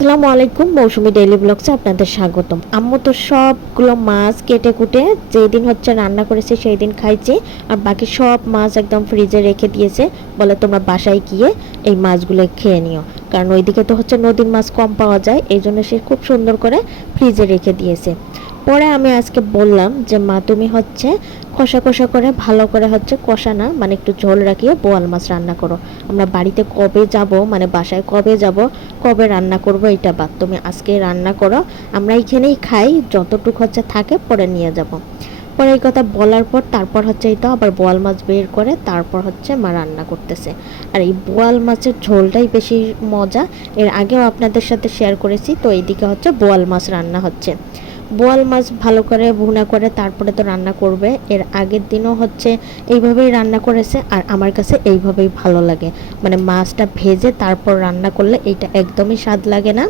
আসসালামু আলাইকুম, মৌসুমী ডেইলি ব্লগসে আপনাদের স্বাগতম। আম্মু তো সবগুলো মাছ কেটে কুটে যেই দিন হচ্ছে রান্না করেছে সেই দিন খাইছি, আর বাকি সব মাছ একদম ফ্রিজে রেখে দিয়েছে। বলে তোমরা বাসায় গিয়ে এই মাছগুলো খেয়ে নিও, কারণ ওইদিকে তো হচ্ছে নদীর মাছ কম পাওয়া যায়, এই জন্য সে খুব সুন্দর করে ফ্রিজে রেখে দিয়েছে। পরে আমি আজকে বললাম যে মা তুমি হচ্ছে কষা কষা করে ভালো করে হচ্ছে কষা না মানে একটু ঝোল রাখিয়ে বোয়াল মাছ রান্না করো। আমরা বাড়িতে কবে যাব মানে বাসায় কবে যাব, কবে রান্না করব এটা বাদ, তুমি আজকে রান্না করো, আমরা এইখানেই খাই, যতটুকু হচ্ছে থাকে পরে নিয়ে যাব। পরে এই কথা বলার পর তারপর হচ্ছে এই তো আবার বোয়াল মাছ বের করে তারপর হচ্ছে মা রান্না করতেছে। আর এই বোয়াল মাছের ঝোলটাই বেশি মজা, এর আগেও আপনাদের সাথে শেয়ার করেছি। তো এইদিকে হচ্ছে বোয়াল মাছ রান্না হচ্ছে। বোয়াল মাছ ভালো করে ভুনা করে তারপরে তো রান্না করবে, এর আগের দিনও হচ্ছে এইভাবেই রান্না করেছে, আর আমার কাছে এইভাবেই ভালো লাগে। মানে মাছটা ভেজে তারপর রান্না করলে এইটা একদমই স্বাদ লাগে না।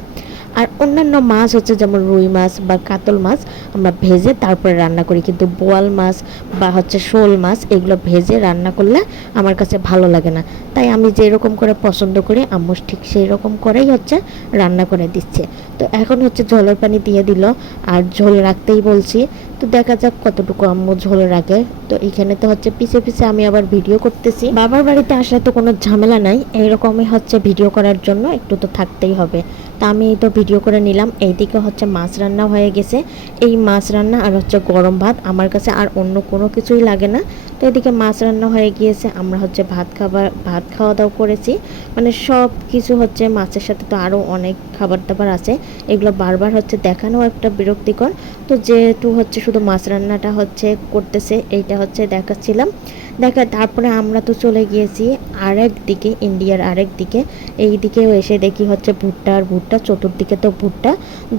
আর অন্যান্য মাছ হচ্ছে যেমন রুই মাছ বা কাতল মাছ আমরা ভেজে তারপরে রান্না করি, কিন্তু বোয়াল মাছ বা হচ্ছে শোল মাছ এগুলো ভেজে রান্না করলে আমার কাছে ভালো লাগে না। তাই আমি যেরকম করে পছন্দ করি আম্মু ঠিক সেই রকম করেই হচ্ছে রান্না করে দিচ্ছে। তো এখন হচ্ছে ঝোলের পানি দিয়ে দিল, আর ঝোল রাখতেই বলছি, তো দেখা যাক কতটুকু আম্মু ঝোল রাখে। তো এখানে তো হচ্ছে পিছে পিছে আমি আবার ভিডিও করতেছি, বাবার বাড়িতে আসলে তো কোনো ঝামেলা নাই, এইরকমই হচ্ছে ভিডিও করার জন্য একটু তো থাকতেই হবে। তা আমি তো ভিডিও করে নিলাম। এইদিকে হচ্ছে মাছ রান্না হয়ে গেছে, এই মাছ রান্না আর হচ্ছে গরম ভাত, আমার কাছে আর অন্য কোনো কিছুই লাগে না। তো এদিকে মাছ রান্না হয়ে গিয়েছে, আমরা হচ্ছে ভাত খাওয়া দাওয়া করেছি। মানে সব কিছু হচ্ছে মাছের সাথে তো আরও অনেক খাবার দাবার আছে, এগুলো বারবার হচ্ছে দেখানো একটা বিরক্তিকর। তো যেহেতু হচ্ছে শুধু মাছ রান্নাটা হচ্ছে করতেছে এইটা হচ্ছে দেখাচ্ছিলাম। তারপরে আমরা তো চলে গিয়েছি আরেক দিকে, ইন্ডিয়ার আরেক দিকে। এই দিকেও এসে দেখি হচ্ছে ভুট্টা আর ভুট্টা, চতুর্দিকে তো ভুট্টা।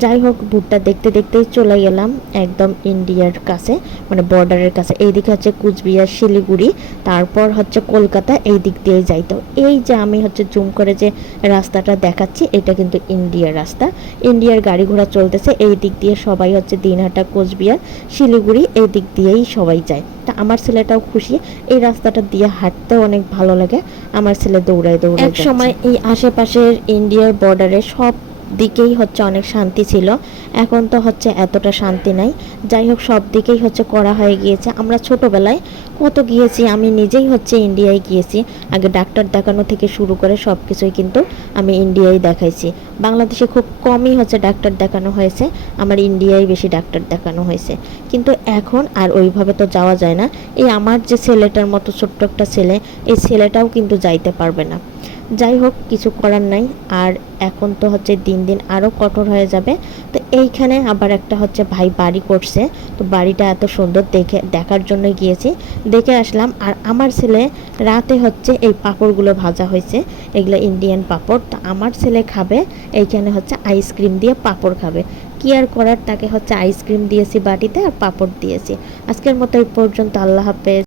যাই হোক ভুট্টা দেখতে দেখতেই চলে গেলাম একদম ইন্ডিয়ার কাছে, মানে বর্ডারের কাছে। এইদিকে হচ্ছে কুচবিহার, শিলিগুড়ি, তারপর হচ্ছে কলকাতা, এই দিক দিয়ে যাই। তো এই যে আমি হচ্ছে জুম করে যে রাস্তাটা দেখাচ্ছি এটা কিন্তু ইন্ডিয়ার রাস্তা, ইন্ডিয়ার গাড়ি ঘোড়া চলতেছে এই দিক দিয়ে। সবাই হচ্ছে দিনহাটা, কোচবিহার, শিলিগুড়ি এই দিক দিয়েই সবাই যায়। তা আমার ছেলেটাও খুশি, এই রাস্তাটা দিয়ে হাঁটতেও অনেক ভালো লাগে। আমার ছেলে দৌড়ায় দৌড়ায় এক সময় এই আশেপাশের ইন্ডিয়ার বর্ডারে সব দিকেই হচ্ছে অনেক শান্তি ছিল, এখন তো হচ্ছে এতটা শান্তি নাই। যাই হোক সব দিকেই হচ্ছে করা হয়ে গিয়েছে। আমরা ছোটোবেলায় কত গিয়েছি, আমি নিজেই হচ্ছে ইন্ডিয়ায় গিয়েছি, আগে ডাক্তার দেখানো থেকে শুরু করে সব কিছুই কিন্তু আমি ইন্ডিয়ায় দেখাইছি। বাংলাদেশে খুব কমই হচ্ছে ডাক্তার দেখানো হয়েছে, আমার ইন্ডিয়ায় বেশি ডাক্তার দেখানো হয়েছে। কিন্তু এখন আর ওইভাবে তো যাওয়া যায় না। এই আমার যে ছেলেটার মতো ছোট্ট একটা ছেলে, এই ছেলেটাও কিন্তু যাইতে পারবে না। যাই হোক কিছু করার নাই। আর এখন তো হচ্ছে দিন দিন আরও কঠোর হয়ে যাবে। তো এইখানে আবার একটা হচ্ছে ভাই বাড়ি করছে, তো বাড়িটা এত সুন্দর দেখার জন্য গিয়েছি, দেখে আসলাম। আর আমার ছেলে রাতে হচ্ছে এই পাঁপড়গুলো ভাজা হয়েছে, এগুলো ইন্ডিয়ান পাঁপড়। তো আমার ছেলে খাবে এইখানে হচ্ছে আইসক্রিম দিয়ে পাঁপড় খাবে, কি আর করার, তাকে হচ্ছে আইসক্রিম দিয়েছি বাটিতে আর পাঁপড় দিয়েছি। আজকের মতো এই পর্যন্ত, আল্লাহ হাফেজ।